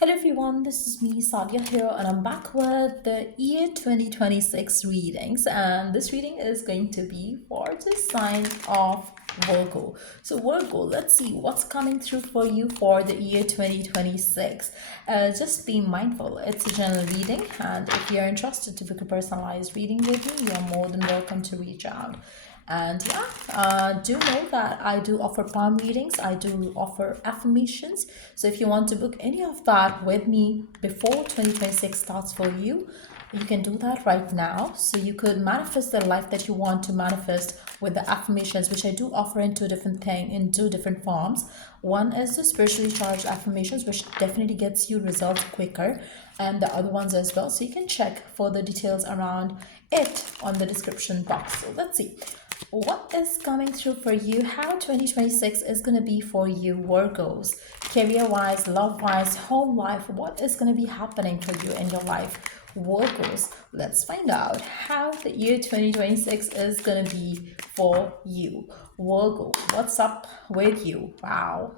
Hello everyone, this is me Sadia here and I'm back with the year 2026 readings, and this reading is going to be for the sign of Virgo. So Virgo, let's see what's coming through for you for the year 2026. Just be mindful, it's a general reading, and if you're interested to book a personalized reading with me, you're more than welcome to reach out. And yeah, do know that I do offer palm readings, I do offer affirmations. So if you want to book any of that with me before 2026 starts for you, you can do that right now. So you could manifest the life that you want to manifest with the affirmations, which I do offer in two different forms. One is the spiritually charged affirmations, which definitely gets you results quicker, and the other ones as well. So you can check for the details around it on the description box. So let's see what is coming through for you, how 2026 is going to be for you, Virgos. Career wise, love wise, home life, what is going to be happening for you in your life, Virgos? Let's find out how the year 2026 is going to be for you, Virgo. What's up with you? Wow,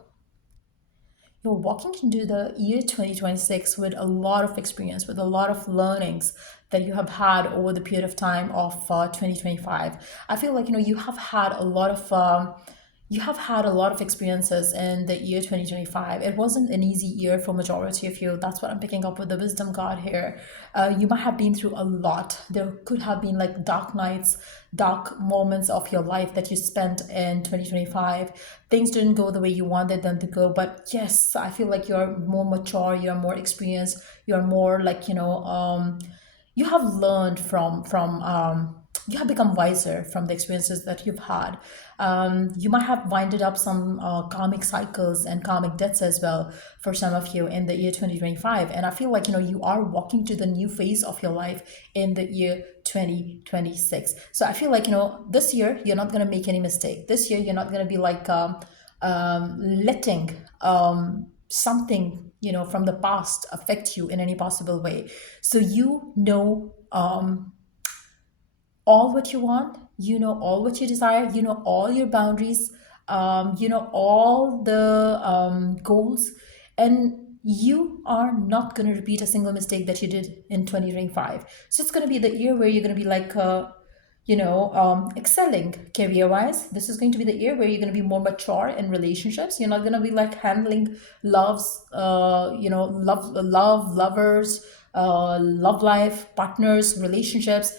you're walking into the year 2026 with a lot of experience, with a lot of learnings that you have had over the period of time of 2025. I feel like you have had a lot of experiences in the year 2025. It wasn't an easy year for majority of you. That's what I'm picking up with the wisdom card here. You might have been through a lot. There could have been like dark nights, dark moments of your life that you spent in 2025. Things didn't go the way you wanted them to go, but yes, I feel like you're more mature, you're more experienced, you're more like you have learned from you have become wiser from the experiences that you've had. You might have winded up some karmic cycles and karmic debts as well for some of you in the year 2025. And I feel like you are walking to the new phase of your life in the year 2026. So I feel like this year you're not going to make any mistake. This year you're not going to be like letting something from the past affect you in any possible way. So all what you want, all what you desire, all your boundaries, all the goals, and you are not going to repeat a single mistake that you did in 2025. So it's going to be the year where you're going to be like excelling career wise. This is going to be the year where you're going to be more mature in relationships. You're not going to be like handling lovers, love life, partners, relationships.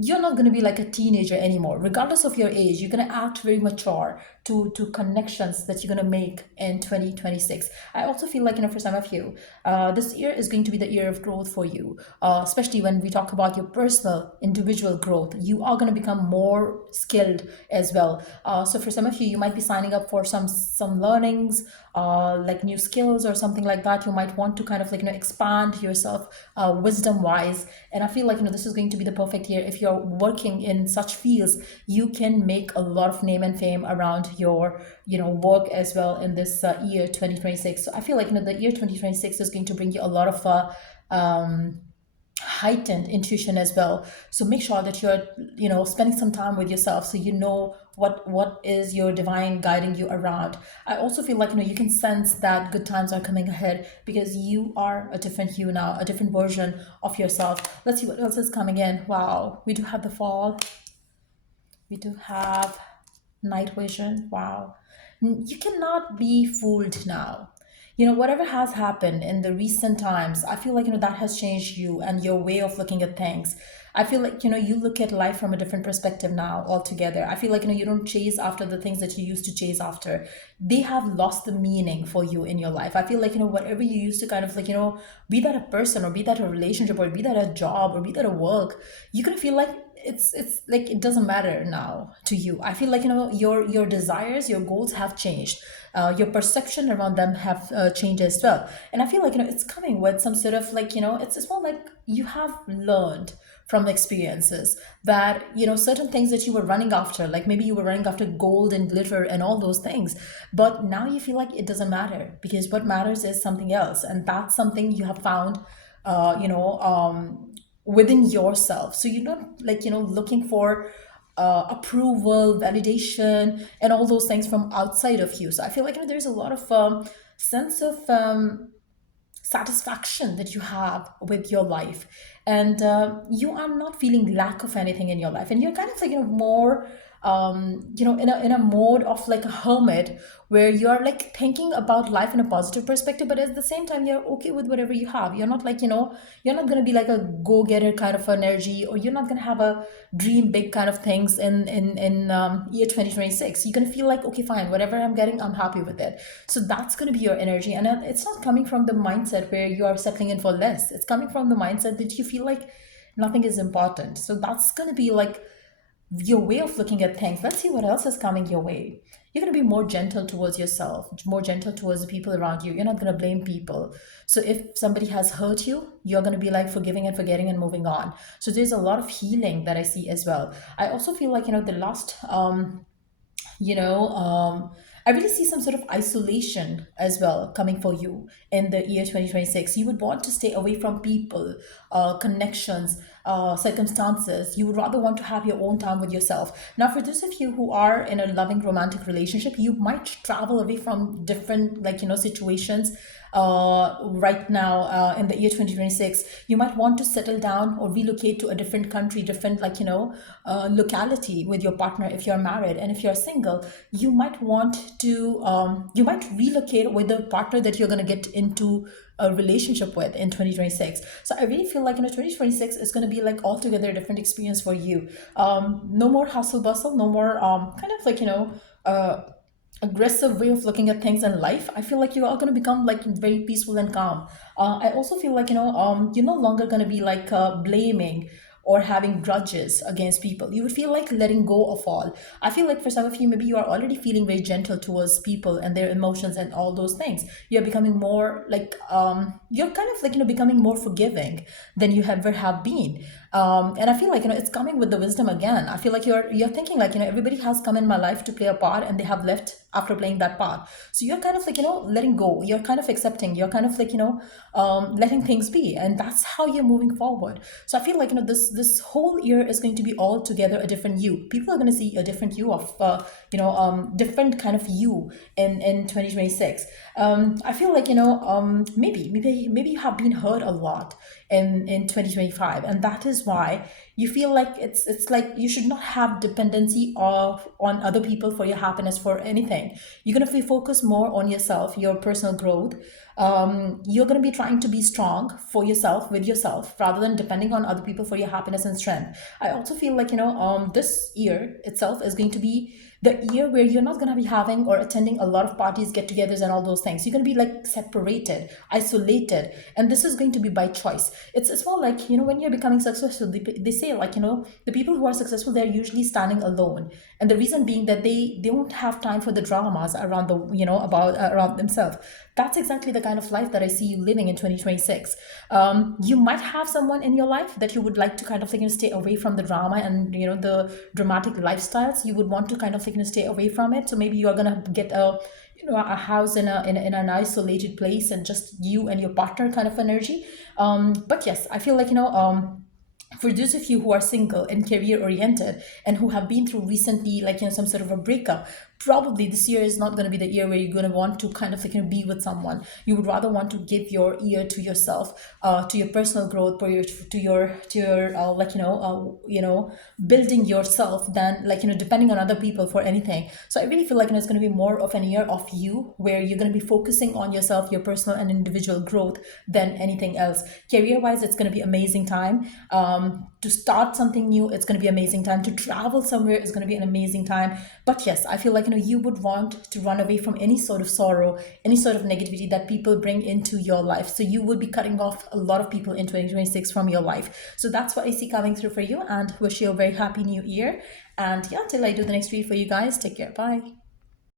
You're not going to be like a teenager anymore, regardless of your age. You're going to act very mature to connections that you're going to make in 2026. I also feel like for some of you, this year is going to be the year of growth for you, especially when we talk about your personal individual growth. You are going to become more skilled as well. So for some of you, you might be signing up for some learnings, like new skills or something like that. You might want to kind of like expand yourself wisdom wise. And I feel like this is going to be the perfect year. If you're working in such fields, you can make a lot of name and fame around your work as well in this year 2026. So I feel like the year 2026 is going to bring you a lot of heightened intuition as well. So make sure that you're spending some time with yourself, so what is your divine guiding you around. I also feel like you can sense that good times are coming ahead, because you are a different you now, a different version of yourself. Let's see what else is coming in. Wow, we do have the fall, we do have night vision. Wow, you cannot be fooled now. Whatever has happened in the recent times, I feel like that has changed you and your way of looking at things. I feel like you look at life from a different perspective now altogether. I feel like you don't chase after the things that you used to chase after. They have lost the meaning for you in your life. I feel like whatever you used to kind of like be that a person, or be that a relationship, or be that a job, or be that a work, you're gonna feel like it's like it doesn't matter now to you. I feel like your desires, your goals have changed. Your perception around them have changed as well. And I feel like it's coming with some sort of like it's more like you have learned from the experiences that certain things that you were running after, like maybe you were running after gold and glitter and all those things, but now you feel like it doesn't matter, because what matters is something else, and that's something you have found within yourself. So you're not like looking for approval, validation, and all those things from outside of you. So I feel like there's a lot of sense of satisfaction that you have with your life, and you are not feeling lack of anything in your life, and you're kind of like, more in a mode of like a hermit, where you're like thinking about life in a positive perspective, but at the same time you're okay with whatever you have. You're not like, you're not going to be like a go-getter kind of energy, or you're not going to have a dream big kind of things in year 2026. You're going to feel like, okay, fine, whatever I'm getting, I'm happy with it. So that's going to be your energy, and it's not coming from the mindset where you are settling in for less. It's coming from the mindset that you feel like nothing is important. So that's going to be like your way of looking at things. Let's see what else is coming your way. You're going to be more gentle towards yourself, more gentle towards the people around you. You're not going to blame people. So if somebody has hurt you, you're going to be like forgiving and forgetting and moving on. So there's a lot of healing that I see as well. I also feel like, the last you know I really see some sort of isolation as well coming for you in the year 2026. You would want to stay away from people, connections, circumstances. You would rather want to have your own time with yourself. Now, for those of you who are in a loving romantic relationship, you might travel away from different, like, situations right now in the year 2026. You might want to settle down or relocate to a different country, different, like, locality with your partner if you're married. And if you're single, you might want to you might relocate with the partner that you're going to get into a relationship with in 2026. So I really feel like, 2026 is going to be like altogether a different experience for you. No more hustle bustle, no more kind of like, uh, aggressive way of looking at things in life. I feel like you are going to become like very peaceful and calm. I also feel like, you're no longer going to be like blaming or having grudges against people. You would feel like letting go of all. I feel like for some of you, maybe you are already feeling very gentle towards people and their emotions and all those things. You're becoming more like, you're kind of like, becoming more forgiving than you ever have been. And I feel like, it's coming with the wisdom again. I feel like you're thinking like, everybody has come in my life to play a part, and they have left after playing that part. So you're kind of like, letting go. You're kind of accepting. You're kind of like, letting things be, and that's how you're moving forward. So I feel like, this whole year is going to be altogether a different you. People are going to see a different you of different kind of you in 2026. I feel like, maybe you have been hurt a lot in 2025, and that is why you feel like it's like you should not have dependency of on other people for your happiness, for anything. You're going to be focused more on yourself, your personal growth. You're going to be trying to be strong for yourself, with yourself, rather than depending on other people for your happiness and strength. I also feel like, this year itself is going to be the year where you're not going to be having or attending a lot of parties, get-togethers, and all those things. You're going to be like separated, isolated, and this is going to be by choice. It's more like, when you're becoming successful, they say like, the people who are successful, they're usually standing alone, and the reason being that they don't have time for the dramas around the, about around themselves. That's exactly the kind of life that I see you living in 2026. You might have someone in your life that you would like to kind of like, stay away from the drama and, the dramatic lifestyles. You would want to kind of like, stay away from it. So maybe you are gonna get a house in an isolated place, and just you and your partner kind of energy. But yes, I feel like, for those of you who are single and career oriented, and who have been through recently, like, some sort of a breakup, probably this year is not going to be the year where you're going to want to kind of like, be with someone. You would rather want to give your ear to yourself, to your personal growth, to your like, building yourself, than like, depending on other people for anything. So I really feel like, it's going to be more of an year of you, where you're going to be focusing on yourself, your personal and individual growth, than anything else. Career wise, it's going to be amazing time. To start something new, it's going to be amazing time. To travel somewhere is going to be an amazing time. But yes, I feel like, you would want to run away from any sort of sorrow, any sort of negativity that people bring into your life. So you would be cutting off a lot of people in 2026 from your life. So that's what I see coming through for you, and wish you a very happy new year. And yeah, till I do the next read for you guys, take care. Bye.